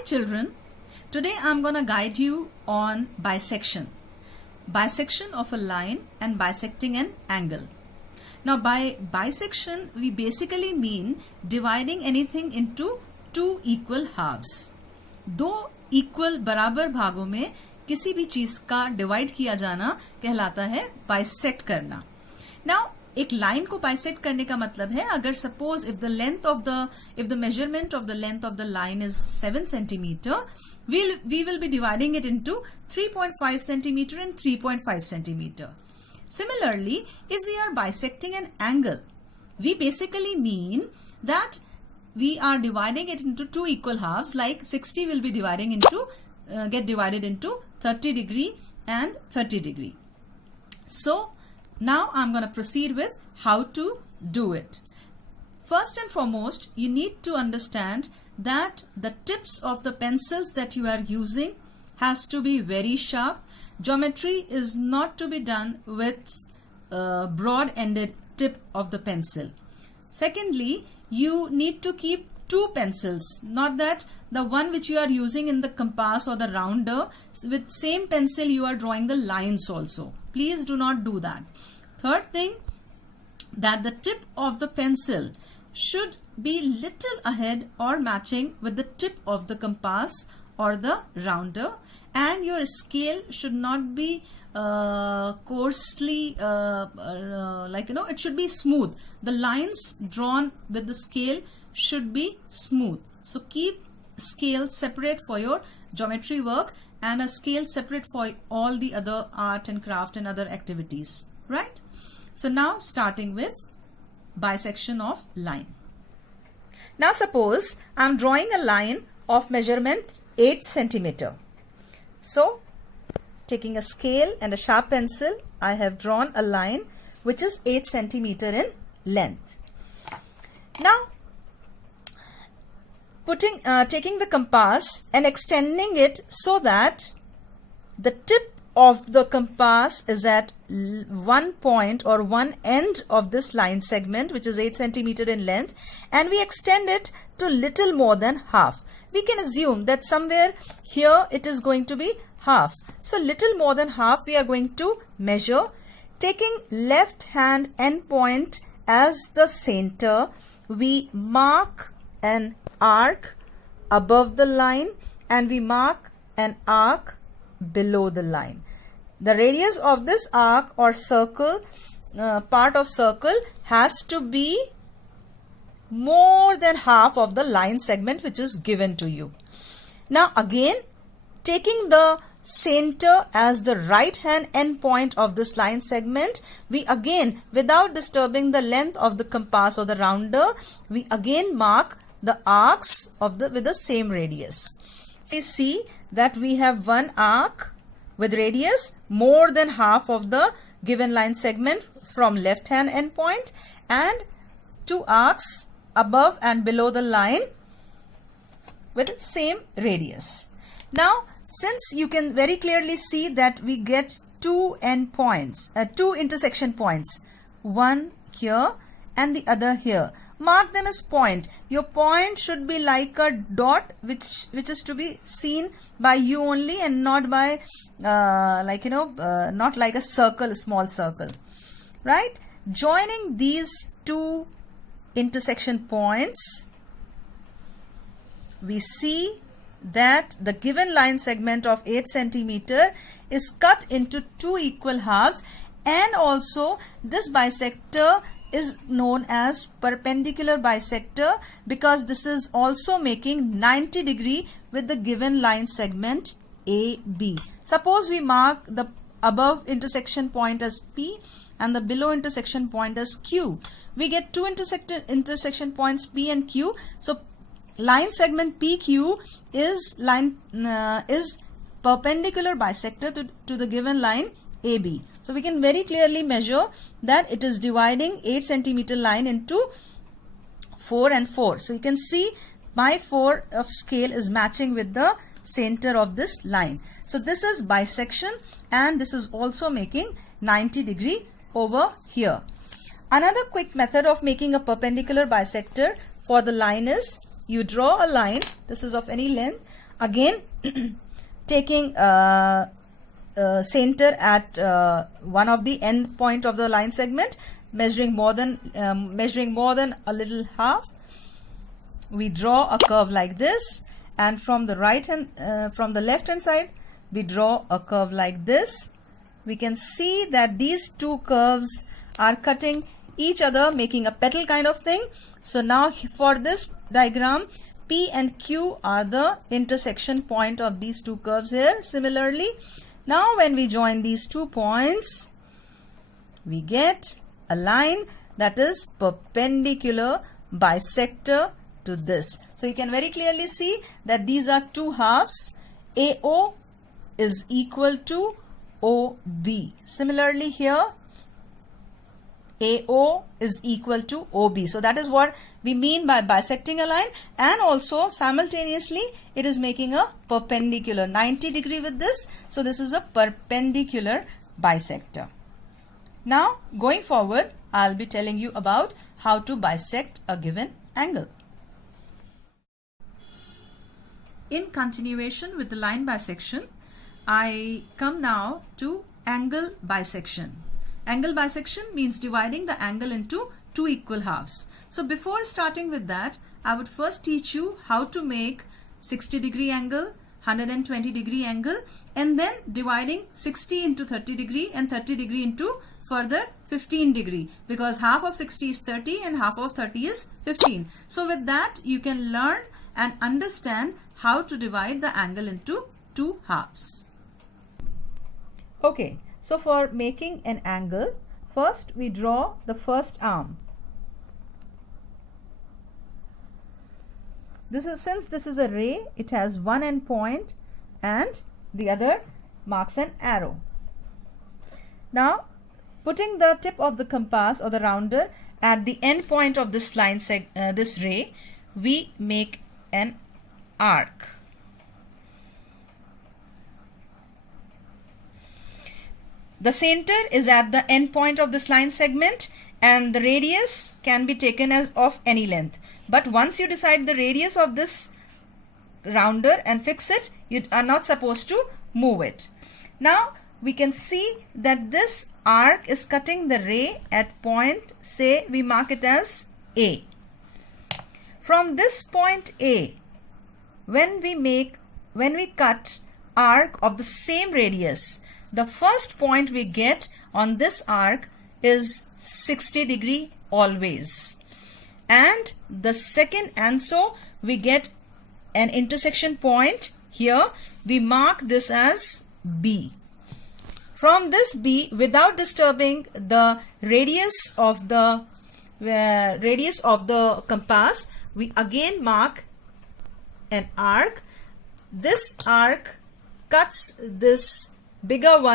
Hi children, today I'm going to guide you on bisection. Bisection of a line and bisecting an angle. Now by bisection we basically mean dividing anything into two equal halves. दो equal बराबर भागों में किसी भी चीज का divide किया जाना कहलाता है bisect करना. Now एक लाइन को बाइसेक्ट करने का मतलब है अगर suppose if the measurement of the length of the line is 7 centimetre we will be dividing it into 3.5 centimeter and 3.5 centimeter. Similarly, if we are bisecting an angle, we basically mean that we are dividing it into two equal halves, like 60 will be get divided into 30 degree and 30 degree. So now I'm going to proceed with how to do it. First and foremost, you need to understand that the tips of the pencils that you are using has to be very sharp. Geometry is not to be done with broad-ended tip of the pencil. Secondly, you need to keep two pencils, not that the one which you are using in the compass or the rounder, with same pencil you are drawing the lines also. Please do not do that. Third thing, that the tip of the pencil should be little ahead or matching with the tip of the compass or the rounder, and your scale should not be coarsely it should be smooth. The lines drawn with the scale should be smooth. So keep scale separate for your geometry work and a scale separate for all the other art and craft and other activities, right? So now starting with bisection of line. Now suppose I'm drawing a line of measurement 8 centimeter. So taking a scale and a sharp pencil, I have drawn a line which is 8 centimeter in length. Now taking the compass and extending it so that the tip of the compass is at one point or one end of this line segment, which is 8 centimeter in length, and we extend it to little more than half. We can assume that somewhere here it is going to be half. So little more than half we are going to measure, taking left hand end point as the center. We mark an arc above the line and we mark an arc below the line. The radius of this arc or circle, part of circle, has to be more than half of the line segment which is given to you. Now again, taking the center as the right hand end point of this line segment, we again, without disturbing the length of the compass or the rounder, we again mark the arcs of with the same radius. So you see that we have one arc with radius more than half of the given line segment from left hand end point, and two arcs above and below the line with the same radius. Now since you can very clearly see that we get two end points, two intersection points, one here and the other here, mark them as point. Your point should be like a dot which is to be seen by you only and not by not like a circle, a small circle, right? Joining these two intersection points, we see that the given line segment of 8 centimeter is cut into two equal halves, and also this bisector is known as perpendicular bisector because this is also making 90 degree with the given line segment AB. Suppose we mark the above intersection point as P and the below intersection point as Q. We get two intersection points P and Q. So line segment PQ is perpendicular bisector to the given line AB. So we can very clearly measure that it is dividing 8 centimeter line into 4 and 4. So you can see my 4 of scale is matching with the center of this line. So this is bisection, and this is also making 90 degree over here. Another quick method of making a perpendicular bisector for the line is you draw a line, this is of any length, Again, taking center at one of the end point of the line segment, measuring more than a little half, we draw a curve like this, and from the left hand side we draw a curve like this. We can see that these two curves are cutting each other, making a petal kind of thing. So now for this diagram, P and Q are the intersection point of these two curves here. Similarly, now when we join these 2 points, we get a line that is perpendicular bisector to this. So you can very clearly see that these are two halves. AO is equal to OB. Similarly here, AO is equal to OB. So that is what we mean by bisecting a line, and also simultaneously it is making a perpendicular 90 degree with this. So this is a perpendicular bisector. Now going forward, I'll be telling you about how to bisect a given angle. In continuation with the line bisection, I come now to angle bisection. Angle bisection means dividing the angle into two equal halves. So before starting with that, I would first teach you how to make 60 degree angle, 120 degree angle, and then dividing 60 into 30 degree and 30 degree into further 15 degree, because half of 60 is 30 and half of 30 is 15. So with that you can learn and understand how to divide the angle into two halves. Okay. So for making an angle, first we draw the first arm. Since this is a ray, it has one end point and the other marks an arrow. Now putting the tip of the compass or the rounder at the end point of this line this ray, we make an arc. The center is at the end point of this line segment, and the radius can be taken as of any length. But once you decide the radius of this rounder and fix it, you are not supposed to move it. Now we can see that this arc is cutting the ray at point, say we mark it as A. From this point A, when we cut arc of the same radius, the first point we get on this arc is 60 degree always, and the second, and so we get an intersection point here. We mark this as B. From this B, without disturbing the radius of the compass, we again mark an arc. This arc cuts this big arc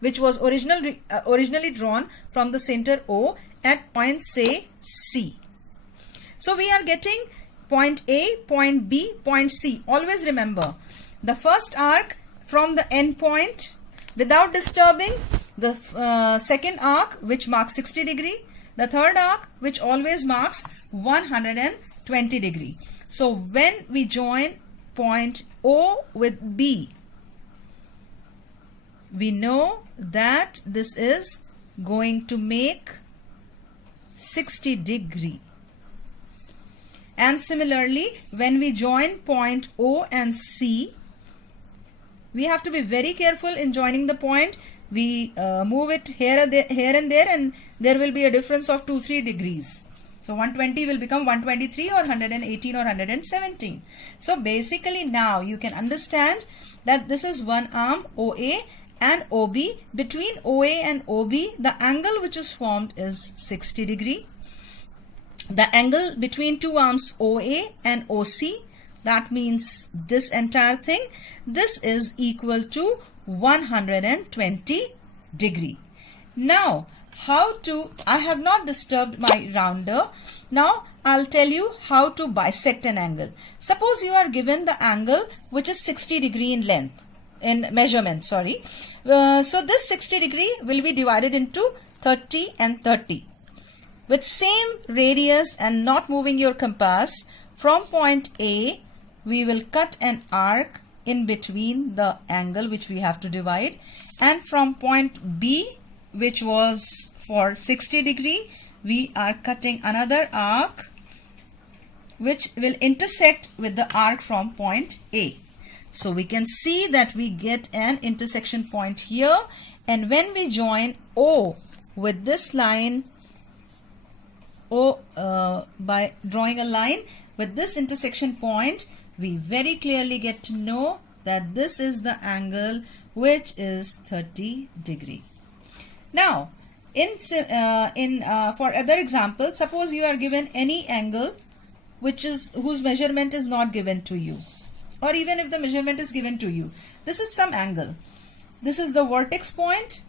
which was originally drawn from the center O at point, say, C. So we are getting point A, point B, point C. Always remember the first arc from the end point without disturbing the second arc, which marks 60 degree, the third arc which always marks 120 degree. So when we join point O with B, we know that this is going to make 60 degree. And similarly, when we join point O and C, we have to be very careful in joining the point. We move it here and there, and there will be a difference of 2-3 degrees. So 120 will become 123 or 118 or 117. So basically now you can understand that this is one arm OA and OB. Between OA and OB, the angle which is formed is 60 degree. The angle between two arms OA and OC, that means this entire thing, this is equal to 120 degree. Now I have not disturbed my rounder. Now I'll tell you how to bisect an angle. Suppose you are given the angle which is 60 degree in length, in measurement, sorry. So this 60 degree will be divided into 30 and 30. With same radius and not moving your compass, from point A, we will cut an arc in between the angle which we have to divide, and from point B, which was for 60 degree, we are cutting another arc which will intersect with the arc from point A. So we can see that we get an intersection point here, and when we join O with this line, O by drawing a line with this intersection point, we very clearly get to know that this is the angle which is 30 degree. Now, for other examples, suppose you are given any angle whose measurement is not given to you, or even if the measurement is given to you, this is some angle. This is the vertex point,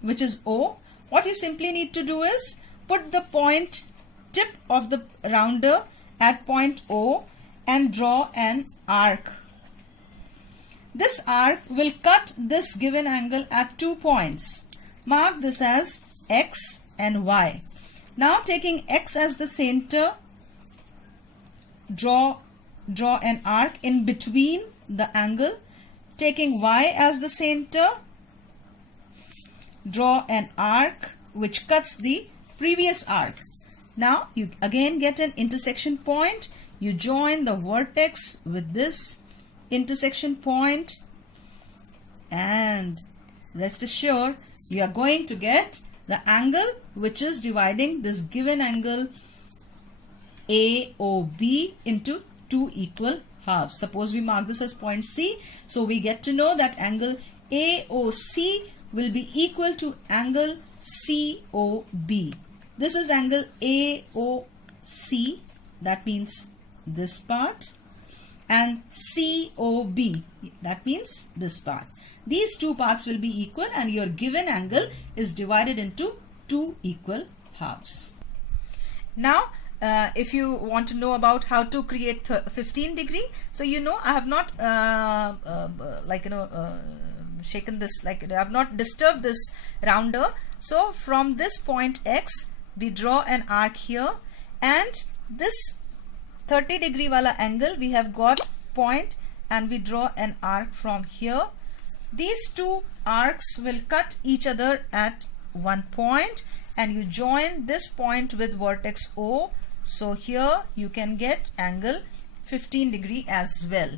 which is O. What you simply need to do is put the point tip of the rounder at point O and draw an arc. This arc will cut this given angle at 2 points. Mark this as X and Y. Now, taking X as the center, draw an arc in between the angle. Taking Y as the center, draw an arc which cuts the previous arc. Now you again get an intersection point. You join the vertex with this intersection point, and rest assured you are going to get the angle which is dividing this given angle AOB into 2 equal halves. Suppose we mark this as point C. So we get to know that angle AOC will be equal to angle COB. This is angle AOC, that means this part, and COB, that means this part. These two parts will be equal, and your given angle is divided into 2 equal halves. Now, if you want to know about how to create 15 degree, so you know I have not shaken this, I have not disturbed this rounder. So from this point X, we draw an arc here, and this 30 degree wala angle we have got point, and we draw an arc from here. These two arcs will cut each other at 1 point, and you join this point with vertex O. So here you can get angle 15 degree as well.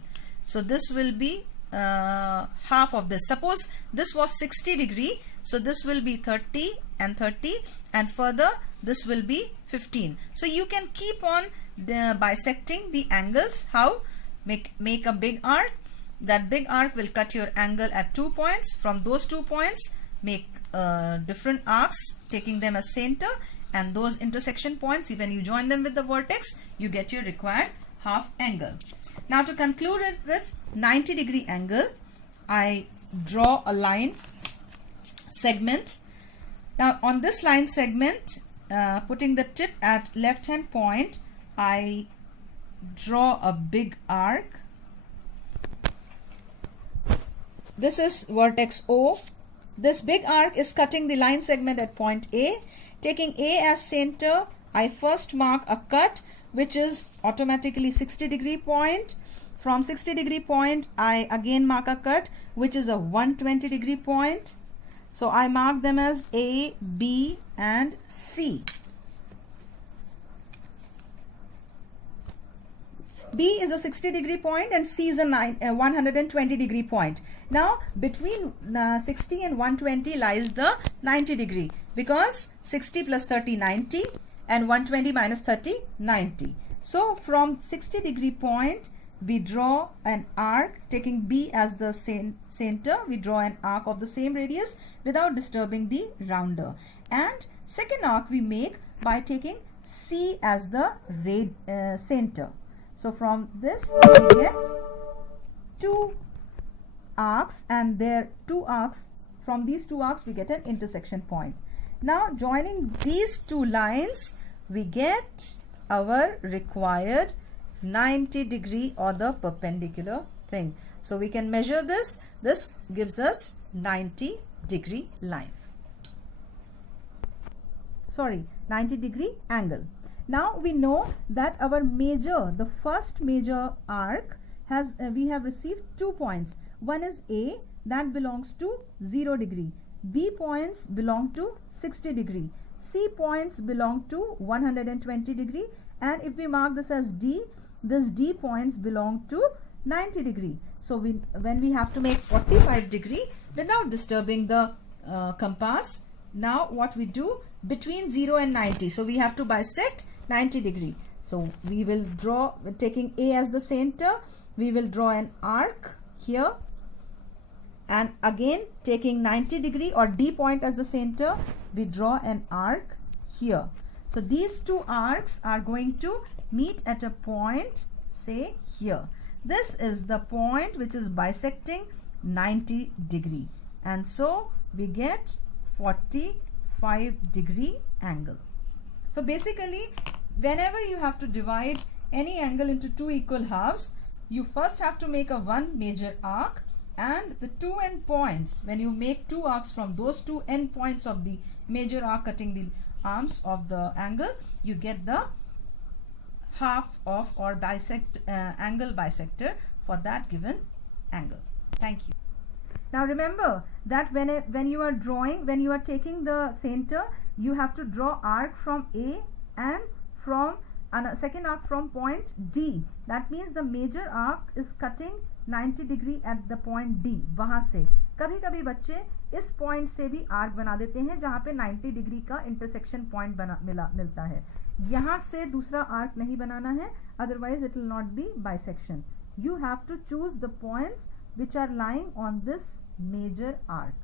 So this will be half of this. Suppose this was 60 degree, so this will be 30 and 30, and further this will be 15. So you can keep on bisecting the angles. How? Make a big arc. That big arc will cut your angle at 2 points. From those 2 points, make different arcs, taking them as center, and those intersection points, when you join them with the vertex, you get your required half angle. Now, to conclude it with 90 degree angle, I draw a line segment. Now, on this line segment, putting the tip at left hand point, I draw a big arc. This is vertex O. This big arc is cutting the line segment at point A. Taking A as center, I first mark a cut which is automatically 60 degree point. From 60 degree point, I again mark a cut which is a 120 degree point. So I mark them as A, B and C. B is a 60 degree point and C is a 120 degree point. Now between 60 and 120 lies the 90 degree, because 60 plus 30 90 and 120 minus 30 90. So from 60 degree point we draw an arc, taking B as the center. We draw an arc of the same radius without disturbing the rounder, and second arc we make by taking C as the center. So from this we get 2 arcs, and there 2 arcs. From these 2 arcs we get an intersection point. Now joining these 2 lines, we get our required 90 degree or the perpendicular thing. So we can measure this. This gives us 90 degree line. 90 degree angle. Now we know that our major, the first major arc has, we have received 2 points. One is A, that belongs to 0 degree. B points belong to 60 degree. C points belong to 120 degree. And if we mark this as D, this D points belong to 90 degree. So when we have to make 45 degree without disturbing the compass, now what we do between 0 and 90, so we have to bisect 90 degree. So we will draw, taking A as the center, we will draw an arc here, and again taking 90 degree or D point as the center, we draw an arc here. So these two arcs are going to meet at a point, say here. This is the point which is bisecting 90 degree, and so we get 45 degree angle. So basically, whenever you have to divide any angle into two equal halves, you first have to make a one major arc, and the two end points, when you make two arcs from those two end points of the major arc cutting the arms of the angle, you get the half of or angle bisector for that given angle. Thank you. Now remember that when you are drawing, when you are taking the center, you have to draw arc from A and from second arc from point D. That means the major arc is cutting 90 degree at the point D. वहां से कभी कभी बच्चे इस point से भी arc बना देते हैं जहां पे 90 डिग्री का इंटरसेक्शन पॉइंट मिलता है. यहाँ से दूसरा आर्क नहीं बनाना है, otherwise it will not be bisection. You have to choose the points which are lying on this major arc.